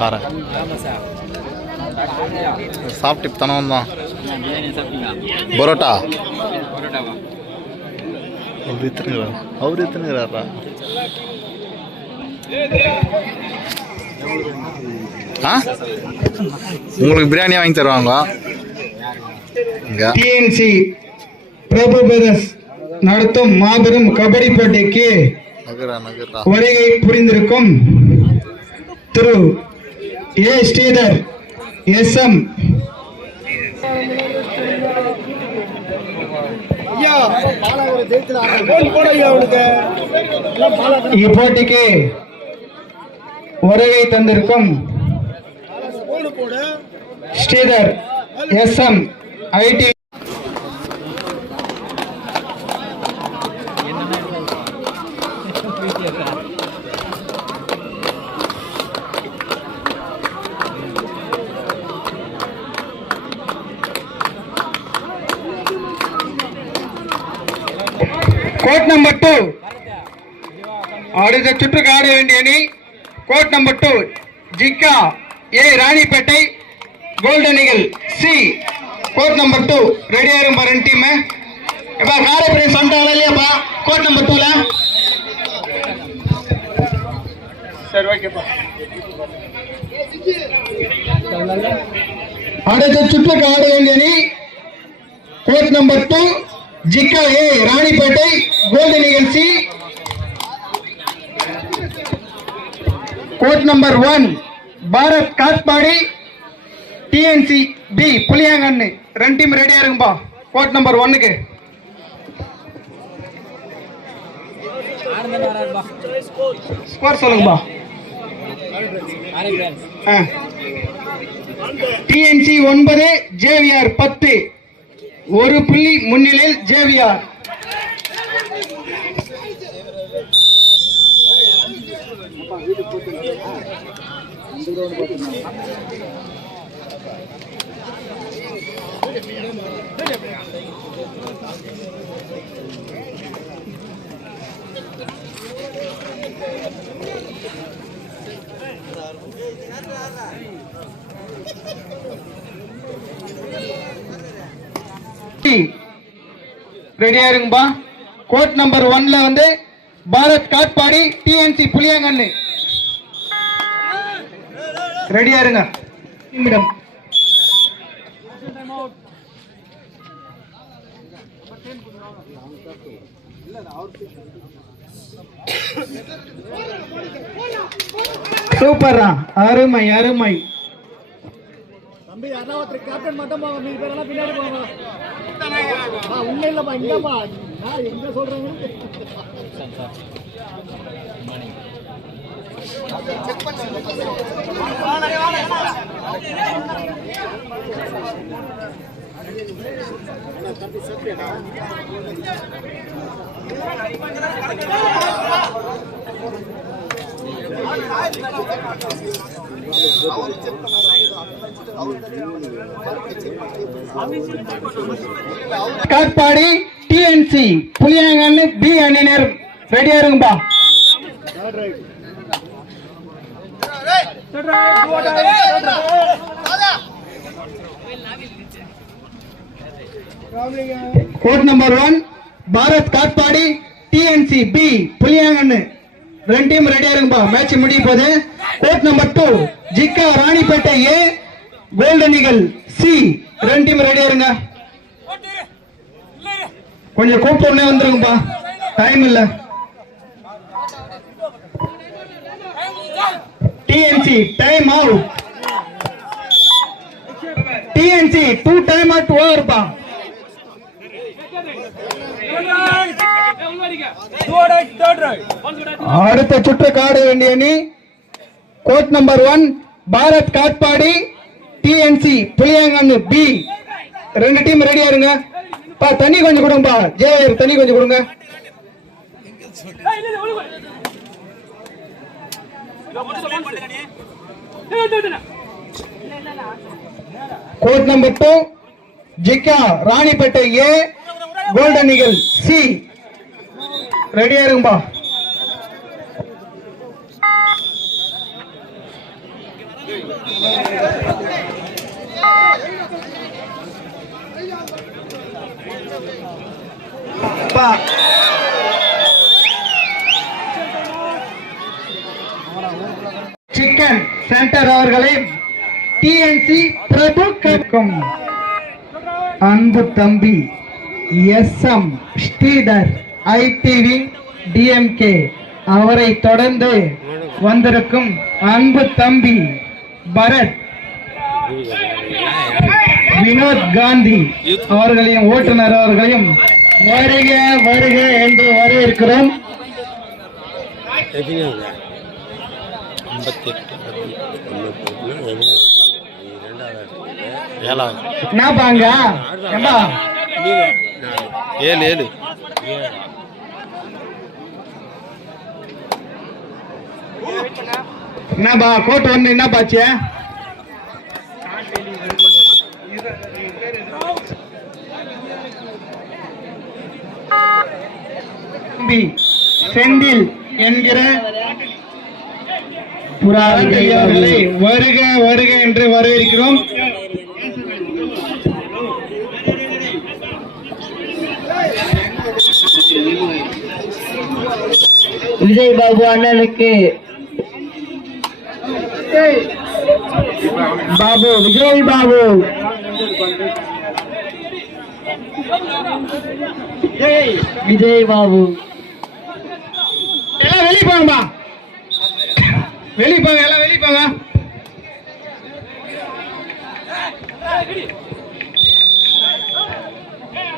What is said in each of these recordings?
காரன் சாப்பிட்டு இப்போ தானே வந்தான். பரோட்டா அவர் எத்தனைங்கிறாரா? உங்களுக்கு பிரியாணி வாங்கி தருவாங்க. டிஎன்சி பிரபு பிரதர்ஸ் நடத்தும் மாபெரும் கபடி போட்டிக்கு வருகை புரிந்திருக்கும் திரு ஏ ஸ்ரீதர் SM இப்போட்டிக்கு வருகை தந்திருக்கும் Sridhar SM IT court number 2 அடுத்த சுற்றுக்கு ஆட வேண்டிய அணி கோட் நம்பர் 2 ஜிக்கா A Ranipet golden eagle C. Court number 2 ரெடியா இருப்பா ரெண்டு டீம். எப்பா காரை பிரைஸ் வந்துட்டாங்களா இல்லையாப்பா கோட் நம்பர் 2ல? சரி ஓகேப்பா. அடுத்த சுற்றுக்கு ஆட வேண்டிய அணி கோட் நம்பர் 2 ஜிக்கா A Ranipet golden eagle C. Court number 1 Bharat Katpadi TNC B Puliyankannu. ரெண்டு டீம் ரெடியா இருக்கும்பா கோட் நம்பர் 1க்கு. ஸ்கோர் சொல்லுங்கப்பா. டிஎன்சி 9 ஜேவிஆர் 10 ஒரு புள்ளி முன்னிலையில் ஜேவிஆர். ரெடியா இருங்கப்பா. கோட் நம்பர் 1ல வந்து பாரத் காட்பாடி டிஎன்சி புளியாங்கண்ணு. ரெடியா இருங்க. நிமிடம் சூப்பரா அருமை அருமை. தம்பி யாரா ஒருத்தர் கேப்டன் மட்டும் போங்க, மீதி பேரெல்லாம் பின்னாடி போங்க. உண்மை இல்லப்பா இங்கப்பா நான் எங்க சொல்றேன்னு காட்பாடி டிஎன்சி புளியாங்கண்ணு பி அணியினர் ரெடியா இருங்கப்பா. Court number 1 Bharat Katpadi TNC B Puliyankannu ரெண்டு டீம் ரெடியா இருங்கப்பா. மேட்ச் முடிய போகுது. கோட் நம்பர் 2 ஜிக்கா Ranipet A golden eagle C. ரெண்டு டீம் ரெடியா இருங்க. கொஞ்சம் கூப்பிட்ட உடனே வந்துருங்கப்பா, டைம் இல்ல. TNC time out. TNC 2 time out ஓவர்ப்பா. அடுத்த சுற்று காட வேண்டிய அணி court number 1 Bharat Katpadi TNC Puliyankannu B. ரெண்டு டீம் ரெடியா இருங்க. தண்ணி கொஞ்சம் கொடுங்கப்பா. ஜேஆர் தண்ணி கொஞ்சம் கொடுங்க. கோட் நம்பர் 2 ஜிக்கா Ranipet A golden eagle C. ரெடியா இருங்கப்பா. சிக்கன் சென்டர் அவர்களை டிஎன்சி பிரபு கேட்கும் அன்பு தம்பி எஸ்எம் ஸ்ரீதர் ஐடிவி டிஎம்கே அவரை தொடர்ந்து வந்திருக்கும் அன்பு தம்பி பரத் வினோத் காந்தி அவர்களையும் ஓட்டுநர் அவர்களையும் வருக வருக என்று வரவேற்கிறோம். என்னப்பாங்க ஏம்பா 7 என்னப்பா கோட் ஒண்ணு என்னப்பாச்சு செந்தில் என்கிற புறாவர்களை வருக வருக என்று வரவேற்கிறோம். விஜய் பாபு அண்ணனுக்கு பாபு விஜய் பாபு விஜய் பாபு எல்லாம் வெளியே போங்கப்பா, வெளியே போங்க, எல்லாம் வெளியே போங்க.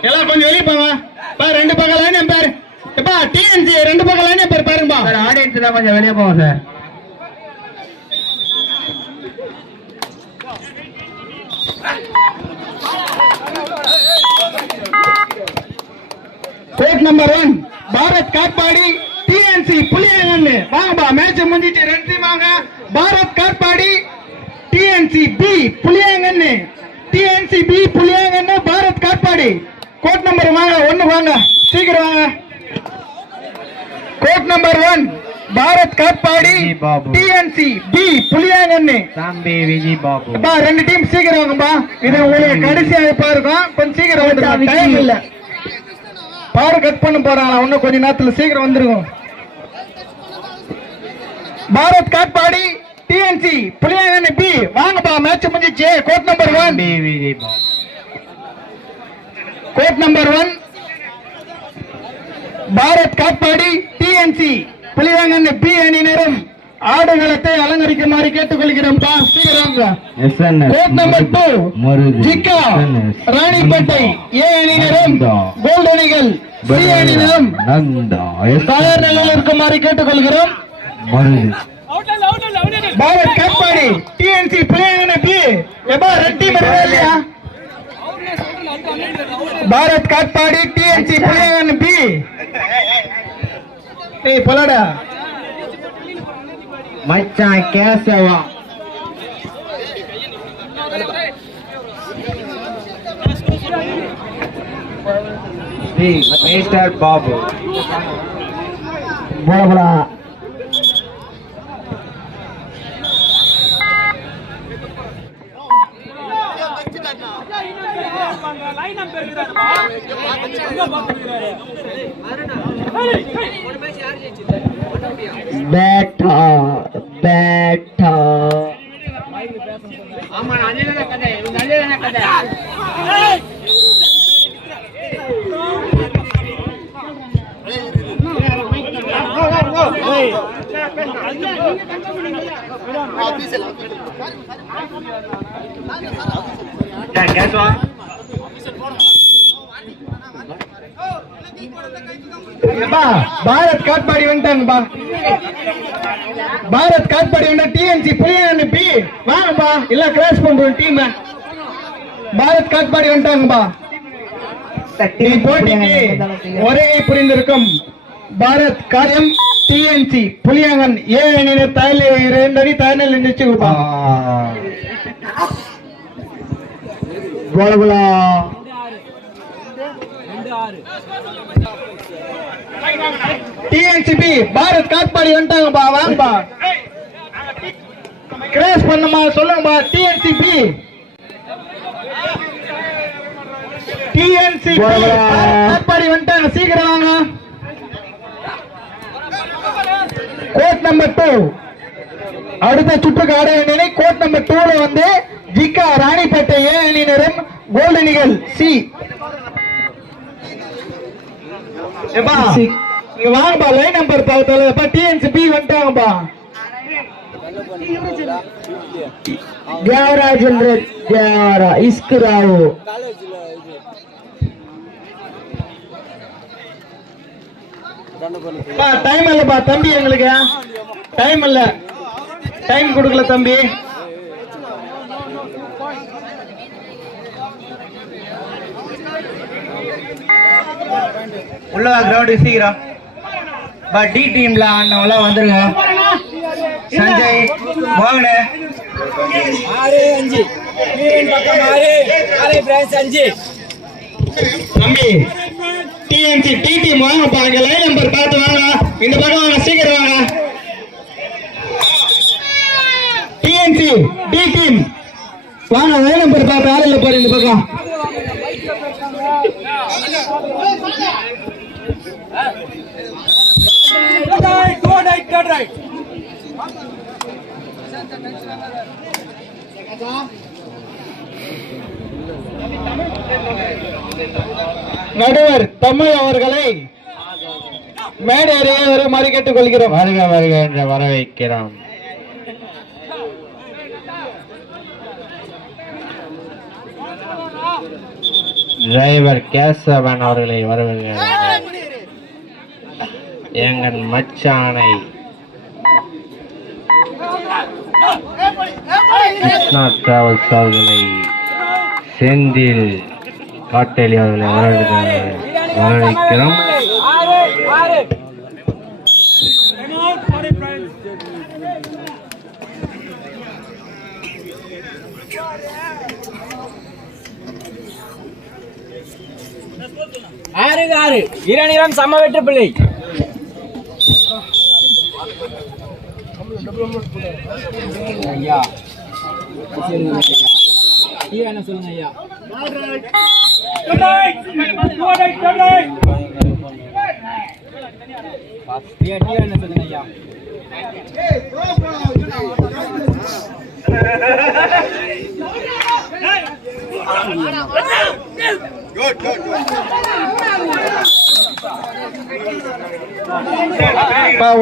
எல்லாம் கொஞ்சம் வெளியே போங்க. ரெண்டு பக்கம் லைன் பேர் எப்பா டிஎன்சி ரெண்டு பக்கம் லைன் பேர் பாருங்கப்பா. ஆடியன்ஸ் எல்லாம் கொஞ்சம் வெளியே போங்க sir. Court number 1 Bharat Katpadi TNC Puliyankannu வாங்கப்பா. மேட்ச் முடிஞ்சிட்டு 2 டீம் வாங்க. Bharat Katpadi TNC B Puliyankannu, TNC B Puliyankannu, Bharat Katpadi. Court number வாங்க 1 வாங்க, சீக்கிரம் வாங்க. Court number 1 Bharat Katpadi TNC B Puliyankannu தம்பி விஜய் பாபு. 2 டீம் சீக்கிரம் வாங்கப்பா. இது உங்களுக்கு கடைசி அழைப்பா இருக்கும், கொஞ்சம் சீக்கிரம் வந்து டைம் இல்ல. பவர் கட் பண்ண போறாங்க, இன்னும் கொஞ்ச நேரத்துல சீக்கிரம் வந்துருக்கும். பாரத் காட்பாடி டிஎன்சி புலியங்கன்னு பி வாங்கப்பா. மேட்ச் முடிஞ்சிச்சு. Court number 1 Vijay Babu. Court number 1 Bharat Katpadi TNC Puliyankannu B அணியினரும் ஆடுகளத்தை அலங்கரிக்குமாறு கேட்டுக்கொள்கிறோம். கோட் நம்பர் 2 ஜிக்கா ராணிப்பேட்டை ஏ அணியினரும் கோல்டு அணிகள் சி அணியினரும் தயார் நிலையில் இருக்குமாறு கேட்டுக்கொள்கிறோம். பாரத் காட்பாடி டிஎன்சி புலியங்கன்னு பி எப்பா 2 டீம் இல்லையா? Bharat Katpadi TNC Puliyankannu B. ஏய் போலாடா மச்சான் கேசவா. மிஸ்டர் பாபு போலா बैठा बैठा பாரத் காட்பாடி வந்துட்டாங்கப்பா. பாரத் காட்பாடி வந்து டிஎன்சி புலியங்கன்னு பி வாங்கப்பா. இல்ல கிராஸ் பண்றோம் டீம். பாரத் காட்பாடி வந்துட்டாங்கப்பா. போட்டிக்கு ஒரே புரிந்திருக்கும் பாரத் காயம் டிஎன்சி புலியங்கன் ஏ அணியினர் தயாரில் 2 அணி தயாரில் நினைச்சு கொடுப்பா. கோலகுலா டிஎன்சிபி பாரத் காட்பாடி வந்துட்டாங்கப்பா. வாங்கப்பா. கிராஸ் பண்ணுமா சொல்லுங்கப்பா. டிஎன்சிபி காட்பாடி வந்துட்டாங்க, சீக்கிரம் வாங்க. கோட் நம்பர் 2 அடுத்த சுற்றுக்கு ஆட வேண்டிய கோட் நம்பர் 2ல வந்து ஜிகா ராணிப்பேட்டை ஏ அணியினரும் கோல்டன் ஈகிள் சி. ஏப்பா இங்க வாங்கப்பா, லைன் நம்பர் பார்த்தலப்பா. டிஎன்சிபி வந்துட்டாங்கப்பா. 11 जनरेट 11 इसको राओ டைம் இல்லப்பா தம்பி, எங்களுக்கு டைம் இல்ல, டைம் கொடுக்கல தம்பி. உள்ள கிரவுண்ட் சீக்கிரம் டி டீம்ல ஆனவங்கள வந்துருங்க. சஞ்சய் மோகன 6-5 பக்கம் 6 பிரான்ஸ் 5 தம்பி. டிஎன்சி டி டீம் வாங்கப்பா, இங்க லைன் நம்பர் பார்த்து வாங்க. இந்த பக்கம் வாங்க, சீக்கிரம் வாங்க. டிஎன்சி டி டீம் வாங்க, லைன் நம்பர் பார்த்து ஆள் இல்ல பாரு இந்த பக்கம். நடுவர் தமிழ் அவர்களை மேடையேறிய வருமாறு கேட்டுக் கொள்கிறோம். வருக வருக என்று வரவேற்கிறோம். டிரைவர் கேசவன் அவர்களை வரவேற்கிறோம். எங்கள் மச்சானை கிருஷ்ணா டிராவல்ஸ் அவர்களை, செந்தில் காட்டேலி அவர்களை வரவேற்கிறோம். ஆறு இரணிரம் சம வெற்றி பிள்ளை. ஐயா என்ன சொல்லுங்க ஐயா. என்ன சொல்லுங்க ஐயா.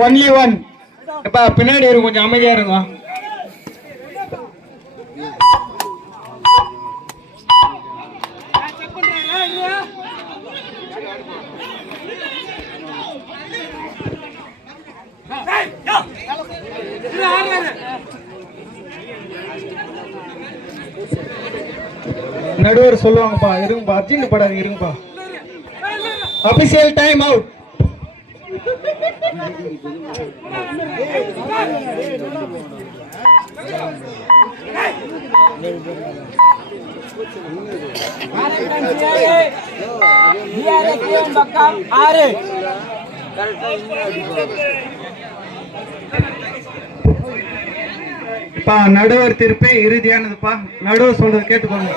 Only one. பின்னாடி இருக்கும், கொஞ்சம் அமைதியா இருக்கும். நடுவர் சொல்லுவாங்கப்பா, இருங்கப்பா, அர்ஜென்ட் படாது, இருங்கப்பா. Official time out. பக்கம் 6 நடுவர் தீர்ப்பே இறுதியானதுப்பா. நடுவர் சொல்றது கேட்டுக்கோங்க.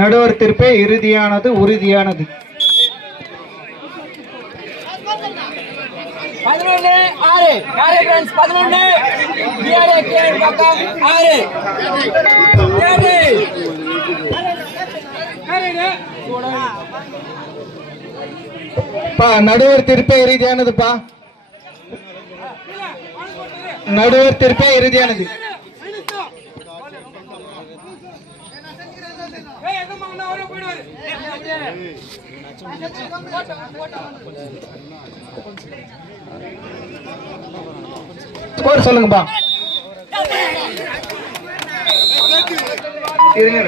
நடுவர் தீர்ப்பே இறுதியானது, உறுதியானது. 11-6 11 பக்கம் 6 நடுவர் தீர்ப்பே இறுதியானதுப்பா. நடுவர் தீர்ப்பே இறுதியானது. ஸ்கோர் சொல்லுங்கப்பா. இருங்க,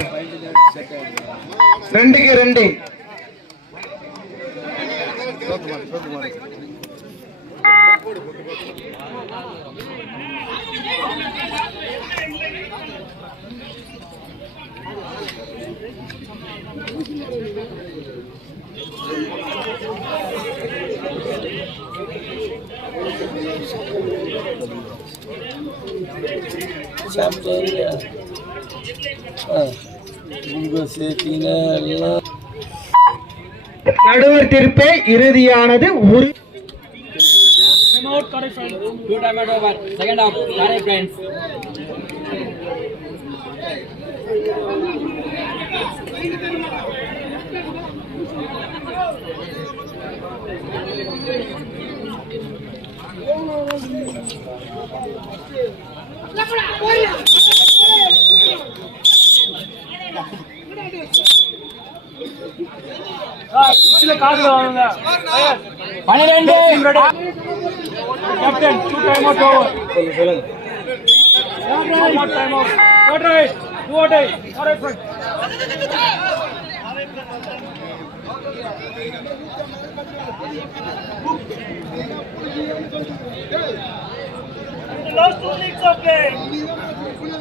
2-2. நடுவர் தீர்ப்பே இறுதியானது. Two time at over. Second half. Correct, friends. பன்னிரண்டு captain two time out over time out last 2 minutes of play.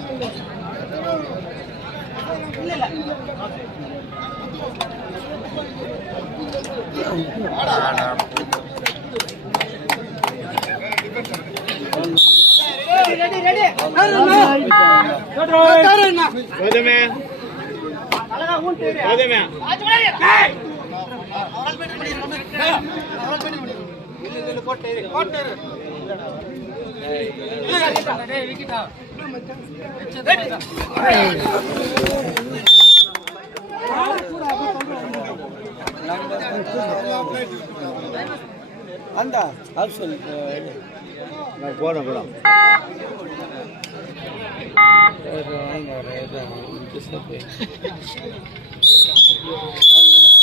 அந்த ஆப்ஷன் நான் போறேன் போலாம் வாங்க